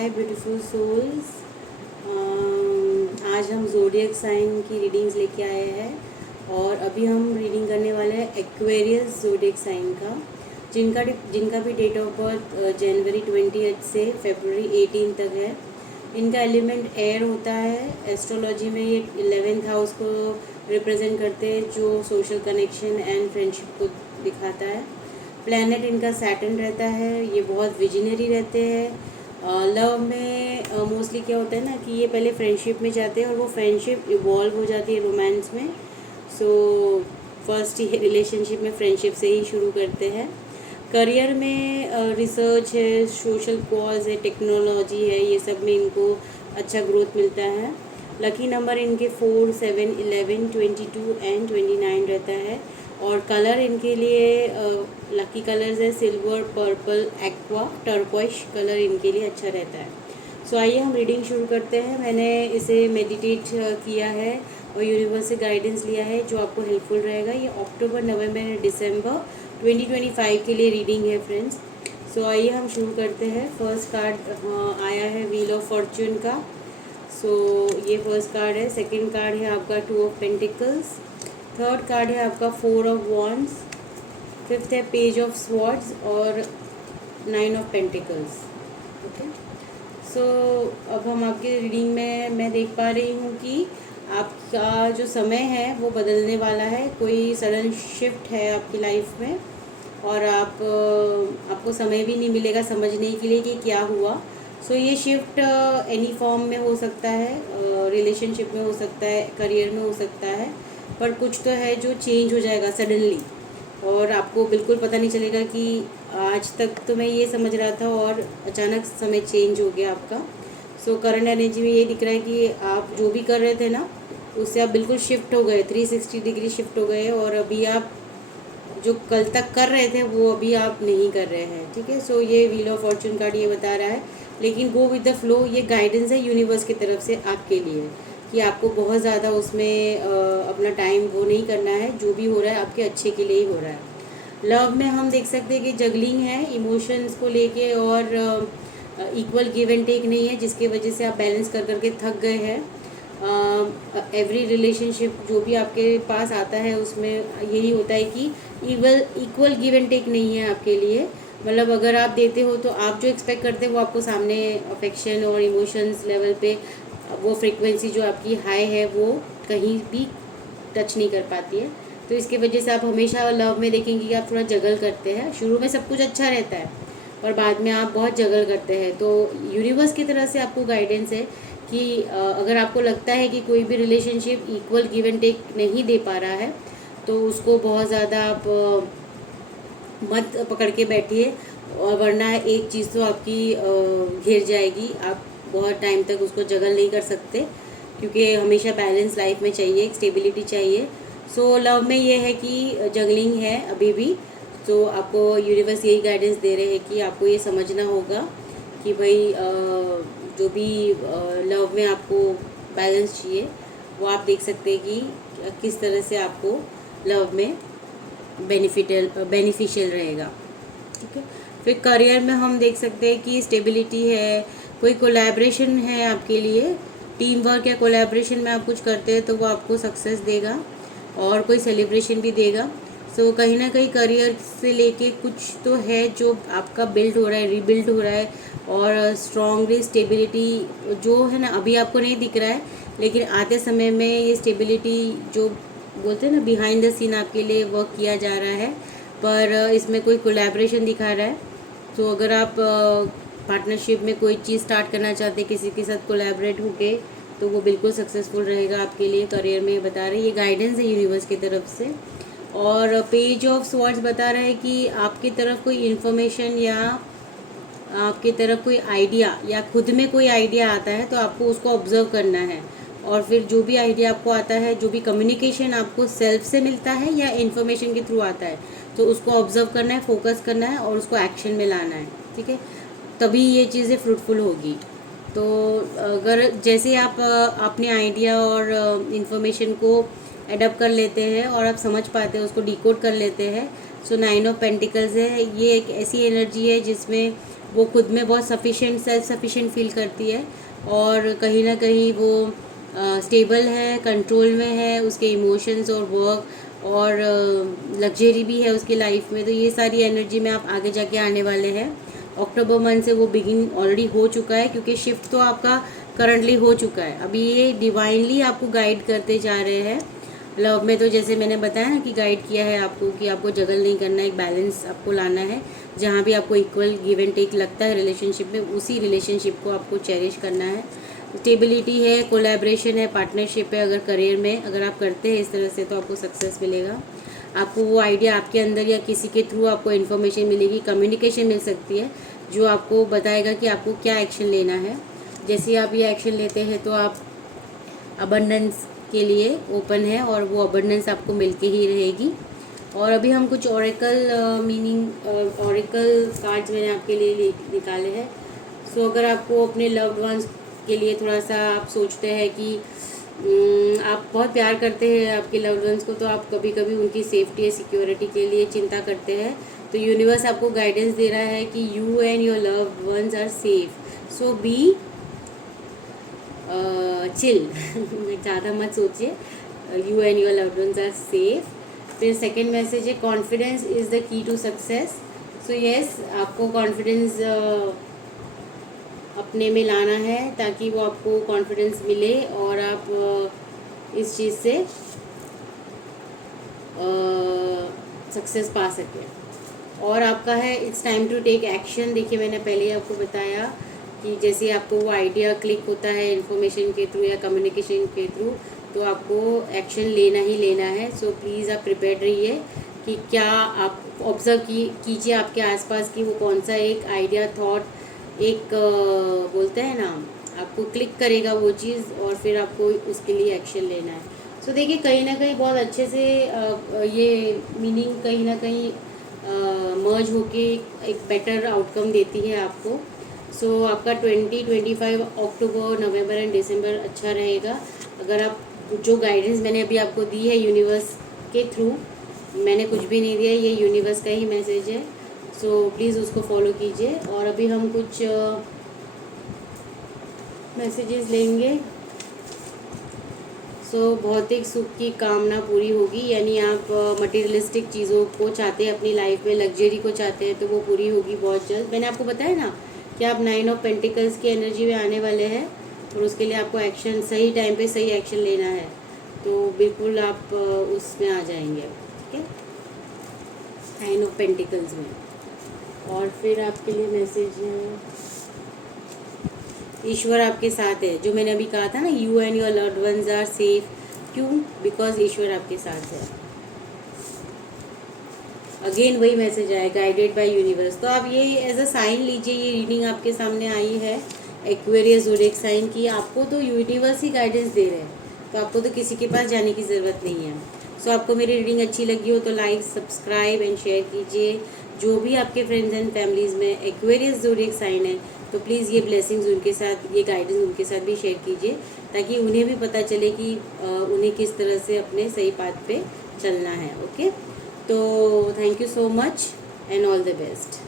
हाय beautiful souls. आज हम zodiac sign की रीडिंग्स लेके आए हैं और अभी हम रीडिंग करने वाले हैं एक्वेरियस ज़ोडिएक साइन का, जिनका भी डेट ऑफ बर्थ जनवरी 20 से फरवरी 18 तक है। इनका एलिमेंट एयर होता है। एस्ट्रोलॉजी में ये 11th हाउस को रिप्रेजेंट करते हैं, जो सोशल कनेक्शन एंड फ्रेंडशिप को दिखाता है। प्लैनेट इनका सैटर्न रहता है। ये बहुत विजनरी रहते हैं। लव में मोस्टली क्या होता है ना कि ये पहले फ्रेंडशिप में जाते हैं और वो फ्रेंडशिप इवॉल्व हो जाती है रोमांस में। सो फर्स्ट ये रिलेशनशिप में फ्रेंडशिप से ही शुरू करते हैं। करियर में रिसर्च है, सोशल कॉज है, टेक्नोलॉजी है, ये सब में इनको अच्छा ग्रोथ मिलता है। लकी नंबर इनके 4, 7, 11, 22 एंड 29 रहता है। और कलर इनके लिए लकी कलर्स है silver, purple, aqua, turquoise colour इनके लिए अच्छा रहता है। सो आइए हम रीडिंग शुरू करते हैं। मैंने इसे मेडिटेट किया है और यूनिवर्स से गाइडेंस लिया है जो आपको हेल्पफुल रहेगा। ये अक्टूबर, नवंबर एंड दिसंबर 2025 के लिए रीडिंग है फ्रेंड्स। सो आइए हम शुरू करते हैं। फर्स्ट कार्ड आया है व्हील ऑफ फॉर्च्यून का। सो ये फर्स्ट कार्ड है। सेकंड कार्ड है आपका 2 ऑफ पेंटिकल्स। थर्ड कार्ड है आपका 4 ऑफ वॉन्ड्स। फिफ्थ है पेज ऑफ स्वॉर्ड्स और 9 ऑफ पेंटिकल्स। ओके, सो अब हम आपकी रीडिंग में मैं देख पा रही हूँ कि आपका जो समय है वो बदलने वाला है। कोई सडन शिफ्ट है आपकी लाइफ में और आपको समय भी नहीं मिलेगा समझने के लिए कि क्या हुआ। सो ये शिफ्ट एनी फॉर्म में हो सकता है, रिलेशनशिप में हो सकता है, करियर में हो सकता है, पर कुछ तो है जो चेंज हो जाएगा सडनली और आपको बिल्कुल पता नहीं चलेगा कि आज तक तो मैं ये समझ रहा था और अचानक समय चेंज हो गया आपका। सो करंट एनर्जी में ये दिख रहा है कि आप जो भी कर रहे थे ना उससे आप बिल्कुल शिफ्ट हो गए, 360 डिग्री शिफ्ट हो गए और अभी आप जो कल तक कर रहे थे वो अभी आप नहीं कर रहे हैं। ठीक है, सो ये व्हील ऑफ फॉर्चून कार्ड ये बता रहा है। लेकिन गो विद द फ्लो, ये गाइडेंस है यूनिवर्स की तरफ से आपके लिए कि आपको बहुत ज़्यादा उसमें अपना टाइम वो नहीं करना है। जो भी हो रहा है आपके अच्छे के लिए ही हो रहा है। लव में हम देख सकते हैं कि जगलिंग है इमोशंस को लेके और इक्वल गिव एंड टेक नहीं है, जिसकी वजह से आप बैलेंस कर करके थक गए हैं। एवरी रिलेशनशिप जो भी आपके पास आता है उसमें यही होता है कि इक्वल गिव एंड टेक नहीं है आपके लिए। मतलब अगर आप देते हो तो आप जो एक्सपेक्ट करते हैं वो आपको सामने अफेक्शन और इमोशंस लेवल पे वो फ्रीक्वेंसी जो आपकी हाई है वो कहीं भी टच नहीं कर पाती है। तो इसके वजह से आप हमेशा लव में देखेंगे कि आप थोड़ा जगल करते हैं। शुरू में सब कुछ अच्छा रहता है पर बाद में आप बहुत जगल करते हैं। तो यूनिवर्स की तरफ से आपको गाइडेंस है कि अगर आपको लगता है कि कोई भी relationship equal give and take नहीं दे पा रहा है तो उसको बहुत ज़्यादा आप मत पकड़ के बैठिए, और वरना एक चीज़ तो आपकी घिर जाएगी। आप बहुत टाइम तक उसको जगल नहीं कर सकते क्योंकि हमेशा बैलेंस लाइफ में चाहिए, एक स्टेबिलिटी चाहिए। सो लव में ये है कि जगलिंग है अभी भी। तो आपको यूनिवर्स यही गाइडेंस दे रहे हैं कि आपको ये समझना होगा कि भाई जो भी लव में आपको बैलेंस चाहिए वो आप देख सकते हैं कि किस तरह से आपको लव में बेनिफिशियल रहेगा। ठीक है, फिर करियर में हम देख सकते हैं कि स्टेबिलिटी है, कोई कोलैबोरेशन है आपके लिए, टीम वर्क या कोलैबोरेशन में आप कुछ करते हैं तो वो आपको सक्सेस देगा और कोई सेलिब्रेशन भी देगा। सो कहीं ना कहीं करियर से लेके कुछ तो है जो आपका बिल्ड हो रहा है, रीबिल्ड हो रहा है और स्ट्रॉन्गली स्टेबिलिटी जो है ना अभी आपको नहीं दिख रहा है, लेकिन आते समय में ये स्टेबिलिटी जो बोलते हैं ना बिहाइंड द सीन आपके लिए वर्क किया जा रहा है। पर इसमें कोई कोलैबोरेशन दिखा रहा है। तो अगर आप पार्टनरशिप में कोई चीज़ स्टार्ट करना चाहते हैं किसी के साथ कोलैबोरेट होके तो वो बिल्कुल सक्सेसफुल रहेगा आपके लिए। करियर में बता रहे हैं, ये गाइडेंस है यूनिवर्स की तरफ से। और पेज ऑफ स्वॉर्ड्स बता रहा है कि आपकी तरफ कोई इन्फॉर्मेशन या आपकी तरफ कोई आइडिया या खुद में कोई आइडिया आता है तो आपको उसको ऑब्जर्व करना है। और फिर जो भी आइडिया आपको आता है, जो भी कम्युनिकेशन आपको सेल्फ से मिलता है या इन्फॉर्मेशन के थ्रू आता है, तो उसको ऑब्जर्व करना है, फोकस करना है और उसको एक्शन में लाना है। ठीक है, तभी ये चीज़ें फ्रूटफुल होगी। तो अगर जैसे आप अपने आइडिया और इन्फॉर्मेशन को एडप्ट कर लेते हैं और आप समझ पाते हैं, उसको डिकोड कर लेते हैं। सो 9 ऑफ पेंटिकल्स है, ये एक ऐसी एनर्जी है जिसमें वो खुद में बहुत सेल्फ सफिशिएंट फील करती है, और कहीं ना कहीं वो स्टेबल है, कंट्रोल में है, उसके इमोशंस और वर्क और लग्जरी भी है उसकी लाइफ में। तो ये सारी एनर्जी में आप आगे जाके आने वाले हैं। अक्टूबर मंथ से वो बिगिन ऑलरेडी हो चुका है, क्योंकि शिफ्ट तो आपका करंटली हो चुका है। अभी ये डिवाइनली आपको गाइड करते जा रहे हैं। लव में तो जैसे मैंने बताया ना कि गाइड किया है आपको कि आपको जगल नहीं करना, एक बैलेंस आपको लाना है। जहाँ भी आपको इक्वल गिव एंड टेक लगता है रिलेशनशिप में, उसी रिलेशनशिप को आपको चेरिश करना है। स्टेबिलिटी है, कोलैबोरेशन है, पार्टनरशिप है। अगर करियर में अगर आप करते हैं इस तरह से तो आपको सक्सेस मिलेगा। आपको वो आइडिया आपके अंदर या किसी के थ्रू आपको इन्फॉर्मेशन मिलेगी, कम्युनिकेशन मिल सकती है जो आपको बताएगा कि आपको क्या एक्शन लेना है। जैसे आप ये एक्शन लेते हैं तो आप अबंडेंस के लिए ओपन है, और वो अबंडेंस आपको मिलके ही रहेगी। और अभी हम कुछ ऑरेकल ऑरेकल कार्ड्स मैंने आपके लिए निकाले हैं। सो अगर आपको अपने लव्ड वंस के लिए थोड़ा सा आप सोचते हैं कि आप बहुत प्यार करते हैं आपके लव्ड वंस को, तो आप कभी कभी उनकी सेफ्टी या सिक्योरिटी के लिए चिंता करते हैं, तो यूनिवर्स आपको गाइडेंस दे रहा है कि you and your loved ones are safe, so be chill. ज़्यादा मत सोचिए, you and your loved ones are safe. फिर सेकेंड मैसेज है confidence is the key to success. So yes, आपको कॉन्फिडेंस अपने में लाना है ताकि वो आपको कॉन्फिडेंस मिले और आप इस चीज़ से सक्सेस पा सकें। और आपका है it's time to take action. देखिए मैंने पहले ही आपको बताया कि जैसे आपको वो आइडिया क्लिक होता है इन्फॉर्मेशन के थ्रू या कम्युनिकेशन के थ्रू, तो आपको एक्शन लेना ही लेना है। सो प्लीज़ आप प्रिपेयर्ड रहिए कि क्या आप ऑब्ज़र्व कीजिए आपके आसपास कि वो कौन सा एक आइडिया थॉट एक बोलते हैं ना, आपको क्लिक करेगा वो चीज़, और फिर आपको उसके लिए एक्शन लेना है। सो देखिए कहीं ना कहीं बहुत अच्छे से ये मीनिंग कहीं ना कहीं मर्ज होके एक बेटर आउटकम देती है आपको। सो आपका 2025 अक्टूबर, नवंबर एंड दिसंबर अच्छा रहेगा। अगर आप जो गाइडेंस मैंने अभी आपको दी है यूनिवर्स के थ्रू, मैंने कुछ भी नहीं दिया, ये यूनिवर्स का ही मैसेज है। सो प्लीज़ उसको फॉलो कीजिए। और अभी हम कुछ मैसेजेस लेंगे। सो भौतिक सुख की कामना पूरी होगी, यानी आप मटेरियलिस्टिक चीज़ों को चाहते हैं अपनी लाइफ में, लग्जरी को चाहते हैं, तो वो पूरी होगी बहुत जल्द। मैंने आपको बताया ना कि आप 9 ऑफ पेंटिकल्स की एनर्जी में आने वाले हैं, और उसके लिए आपको एक्शन सही टाइम पे सही एक्शन लेना है, तो बिल्कुल आप उसमें आ जाएंगे। ठीक है, 9 ऑफ पेंटिकल्स में। और फिर आपके लिए मैसेज है ईश्वर आपके साथ है। जो मैंने अभी कहा था ना, you and your loved ones are safe. क्यों? बिकॉज ईश्वर आपके साथ है। अगेन वही मैसेज आया, गाइडेड बाय यूनिवर्स। तो आप ये एज अ साइन लीजिए, ये रीडिंग आपके सामने आई है एक्वेरियस ज़ोडिएक साइन की। आपको तो यूनिवर्स ही गाइडेंस दे रहे हैं, तो आपको तो किसी के पास जाने की ज़रूरत नहीं है। सो आपको मेरी रीडिंग अच्छी लगी हो तो लाइक, सब्सक्राइब एंड शेयर कीजिए। जो भी आपके फ्रेंड्स एंड फैमिलीज़ में एक्वेरियस ज़ोडिएक साइन है, तो प्लीज़ ये ब्लेसिंग्स उनके साथ, ये गाइडेंस उनके साथ भी शेयर कीजिए, ताकि उन्हें भी पता चले कि उन्हें किस तरह से अपने सही पाथ पे चलना है। ओके, तो thank you so much and all the best.